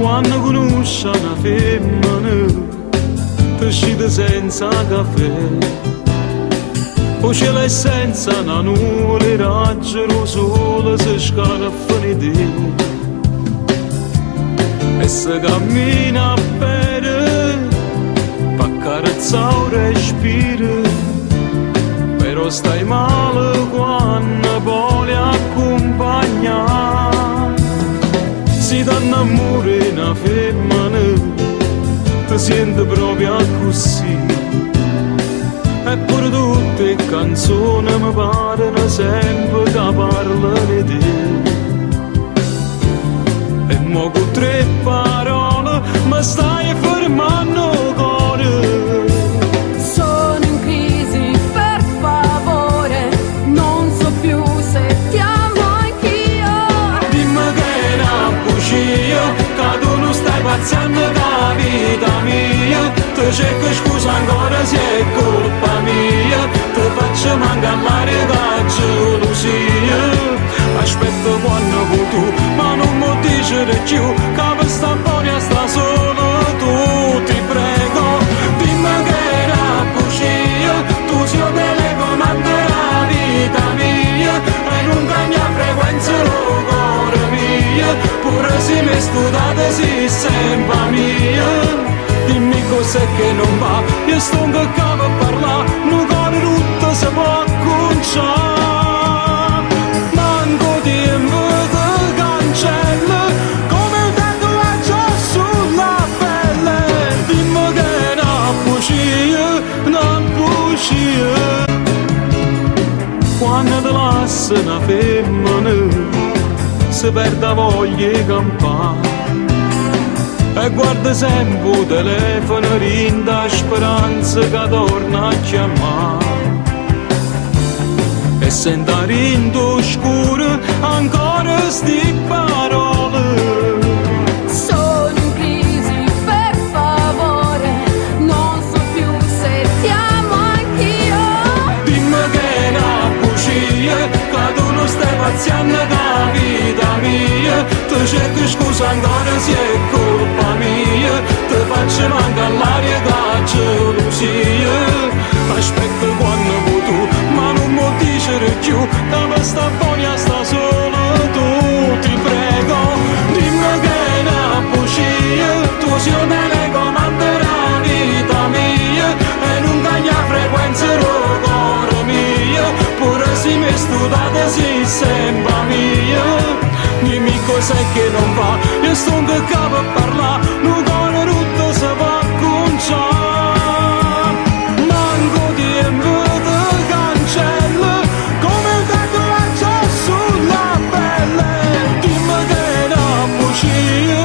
quando conosce una femmina ti uscite senza caffè o ce l'hai senza una nuvole raggio sole si scala a finire e si cammina bene per accarezzare il respiro però stai male quando vuoi accompagnare si t'annamori una femmina ti senti proprio così e pure tutte le canzoni mi parlano sempre che parlano di te e mo con 3 parole mi stai fermando il cuore sono in crisi per favore non so più se ti amo anch'io dimmi che è una bugia che tu non stai pazzando da vita mia ti cerco scusa ancora se è colpa mia ti faccio mancare l'aria da gelosia aspetto quando vuoi tu ma non mi dicere più che per sta buona sta solo tu ti prego dimmi che è una bugia tu sei telecomando la vita mia e non cambia frequenza il cuore mio pure se mi studate si sempre mia dimmi cos'è che non va io sto in capo a parlare non cuore tutto si può acconciare manco tempo di cancella come un tatuaggio sulla pelle dimmi che è una bugia quando ti lascia una femmina si perde la voglia di campare e guarda sempre il telefono rinda speranza che torna a chiamare e senta rindo scuro ancora sti parole sono in crisi per favore non so più se ti amo anch'io dimmi che è una bugia che tu non stai pazziando da vita mia ti cerco scusa ancora se è colpa mia ti faccio mancare l'aria da gelosia aspetto quando vuoi tu ma non mi dicere più che per sta buona sta solo tu ti prego dimmi che è una bugia tu sei un telecomando la vita mia e non cambia frequenza il cuore mio pure se mi studate si sembra mia dimmi cos'è che non va io sto in capo a parlare non cuore tutto si può acconciare manco tempo di cancella come un tatuaggio sulla pelle dimmi che è una bugia